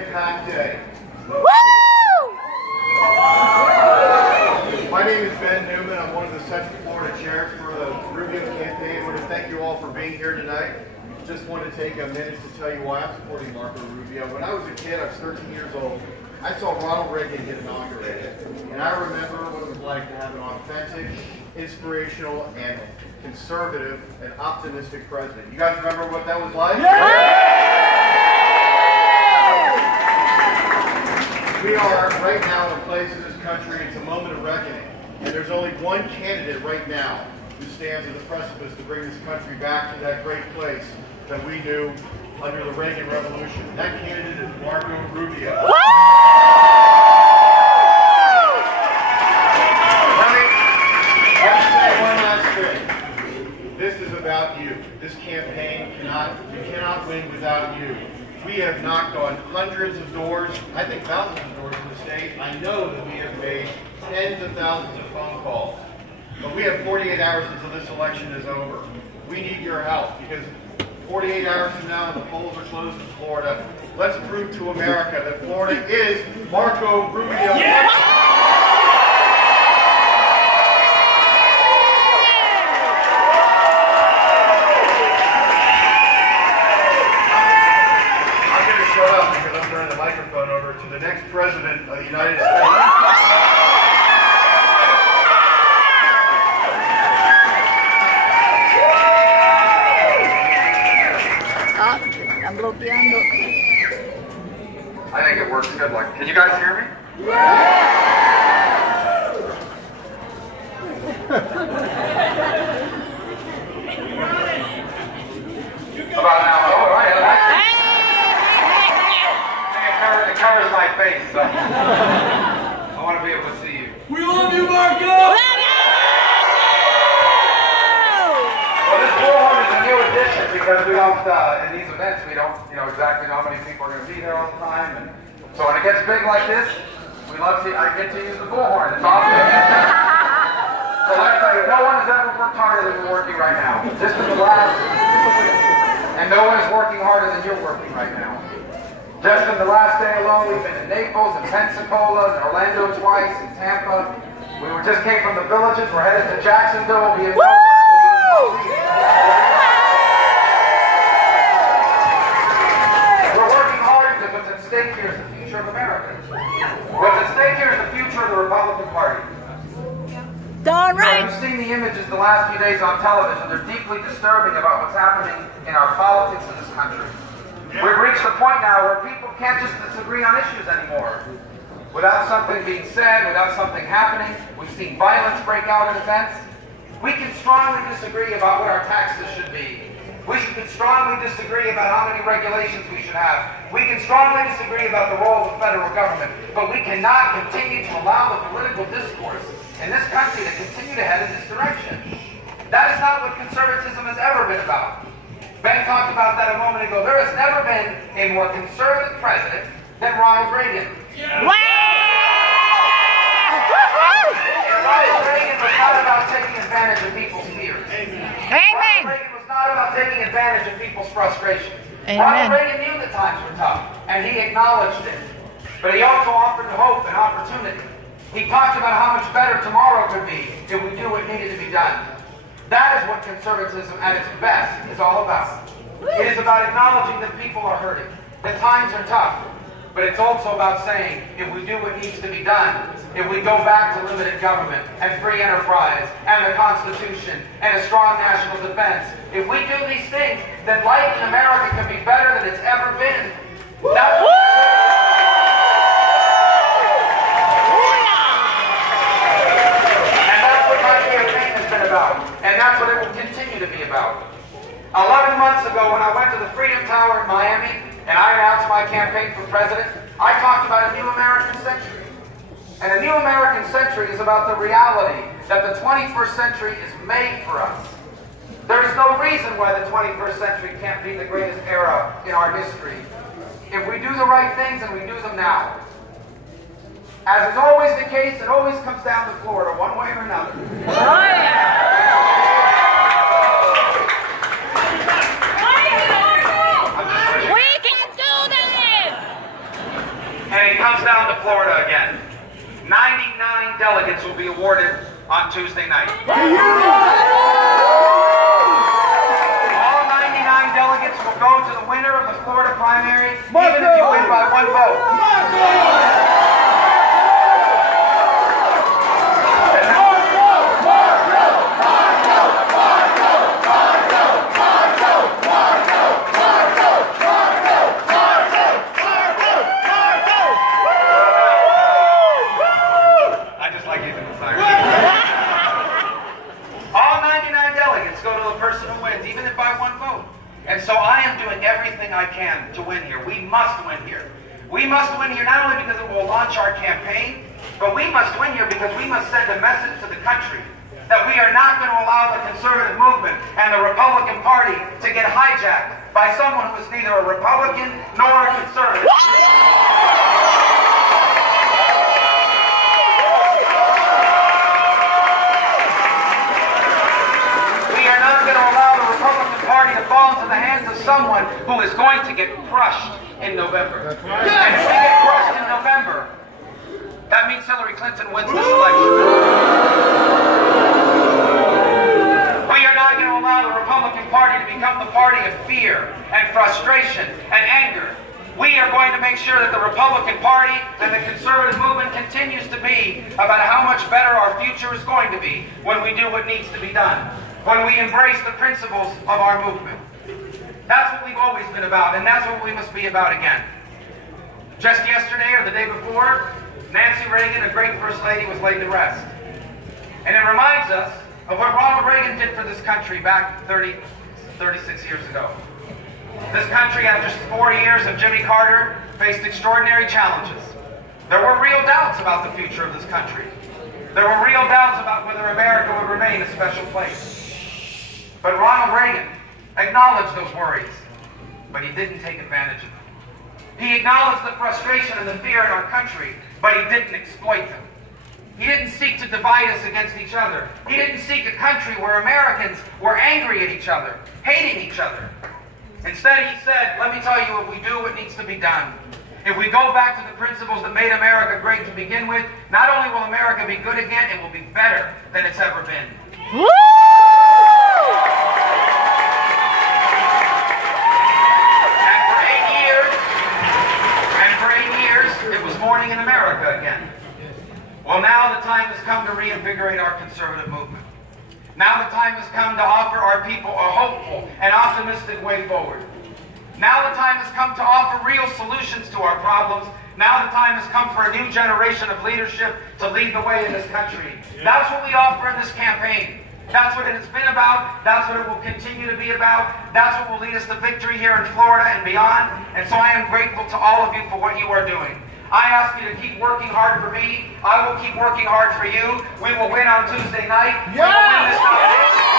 jam-packed day. Woo! My name is Ben Newman. I'm one of the Central Florida chairs for the Rubio campaign. I want to thank you all for being here tonight. Just want to take a minute to tell you why I'm supporting Marco Rubio. When I was a kid, I was 13 years old, I saw Ronald Reagan get inaugurated. And I remember what it was like to have an authentic, inspirational, and conservative and optimistic president. You guys remember what that was like? Yeah! We are right now in a place in this country, it's a moment of reckoning. And there's only one candidate right now who stands at the precipice to bring this country back to that great place that we knew under the Reagan Revolution. And that candidate is Marco Rubio. Let me say one last thing. This is about you. This campaign you cannot win without you. We have knocked on hundreds of doors, I think thousands of doors in the state. I know that we have made tens of thousands of phone calls. But we have 48 hours until this election is over. We need your help because 48 hours from now the polls are closed in Florida. Let's prove to America that Florida is Marco Rubio. Yeah! To the next president of the United States. I'm bloqueando. I think it works good. Like, can you guys hear me? About now. Oh, right. It covers my face, so I want to be able to see you. We love you, Marco! Well, this bullhorn is a new addition because we don't, in these events, we don't, exactly know how many people are going to be there all the time. And so when it gets big like this, I get to use the bullhorn. It's awesome. So let me tell you, no one has ever worked harder than we're working right now. This is the last, and no one is working harder than you're working right now. Just in the last day alone, we've been in Naples and Pensacola and Orlando twice and Tampa. We just came from the villages. We're headed to Jacksonville. We'll be in We're working hard because what's at stake here is the future of America. What's at stake here is the future of the Republican Party. Darn right. You've seen the images the last few days on television. They're deeply disturbing about what's happening in our politics in this country. We've reached the point now where people can't just disagree on issues anymore. Without something being said, without something happening, we've seen violence break out in events. We can strongly disagree about what our taxes should be. We can strongly disagree about how many regulations we should have. We can strongly disagree about the role of the federal government. But we cannot continue to allow the political discourse in this country to continue to head in this direction. That is not what conservatism has ever been about. Ben talked about that a moment ago. There has never been a more conservative president than Ronald Reagan. Yeah. Wow! Ronald Reagan was not about taking advantage of people's fears. Amen. Ronald Reagan was not about taking advantage of people's frustrations. Amen. Ronald Reagan knew that times were tough, and he acknowledged it. But he also offered hope and opportunity. He talked about how much better tomorrow could be if we do what needed to be done. That is what conservatism at its best is all about. It is about acknowledging that people are hurting, that times are tough, but it's also about saying if we do what needs to be done, if we go back to limited government and free enterprise and the Constitution and a strong national defense, if we do these things, then life in America can be better than it's ever been. That's what about. And that's what it will continue to be about. 11 months ago when I went to the Freedom Tower in Miami and I announced my campaign for president, I talked about a new American century. And a new American century is about the reality that the 21st century is made for us. There is no reason why the 21st century can't be the greatest era in our history. If we do the right things and we do them now. As is always the case, it always comes down to Florida, one way or another. Oh, yeah. and it comes down to Florida again. 99 delegates will be awarded on Tuesday night. All 99 delegates will go to the winner of the Florida primary, even if you win by 1 vote. And so I am doing everything I can to win here. We must win here. We must win here not only because it will launch our campaign, but we must win here because we must send a message to the country that we are not going to allow the conservative movement and the Republican Party to get hijacked by someone who is neither a Republican nor a conservative. Party to fall into the hands of someone who is going to get crushed in November. Right. And if we get crushed in November, that means Hillary Clinton wins this election. We are not going to allow the Republican Party to become the party of fear and frustration and anger. We are going to make sure that the Republican Party and the conservative movement continues to be about how much better our future is going to be when we do what needs to be done. When we embrace the principles of our movement. That's what we've always been about, and that's what we must be about again. Just yesterday or the day before, Nancy Reagan, a great First Lady, was laid to rest. And it reminds us of what Ronald Reagan did for this country back 36 years ago. This country, after 4 years of Jimmy Carter, faced extraordinary challenges. There were real doubts about the future of this country. There were real doubts about whether America would remain a special place. But Ronald Reagan acknowledged those worries, but he didn't take advantage of them. He acknowledged the frustration and the fear in our country, but he didn't exploit them. He didn't seek to divide us against each other. He didn't seek a country where Americans were angry at each other, hating each other. Instead, he said, let me tell you, if we do what needs to be done, if we go back to the principles that made America great to begin with, not only will America be good again, it will be better than it's ever been. Woo! And for 8 years, it was morning in America again. Well, now the time has come to reinvigorate our conservative movement. Now the time has come to offer our people a hopeful and optimistic way forward. Now the time has come to offer real solutions to our problems. Now the time has come for a new generation of leadership to lead the way in this country. That's what we offer in this campaign. That's what it has been about. That's what it will continue to be about. That's what will lead us to victory here in Florida and beyond. And so I am grateful to all of you for what you are doing. I ask you to keep working hard for me. I will keep working hard for you. We will win on Tuesday night. We will win this nomination.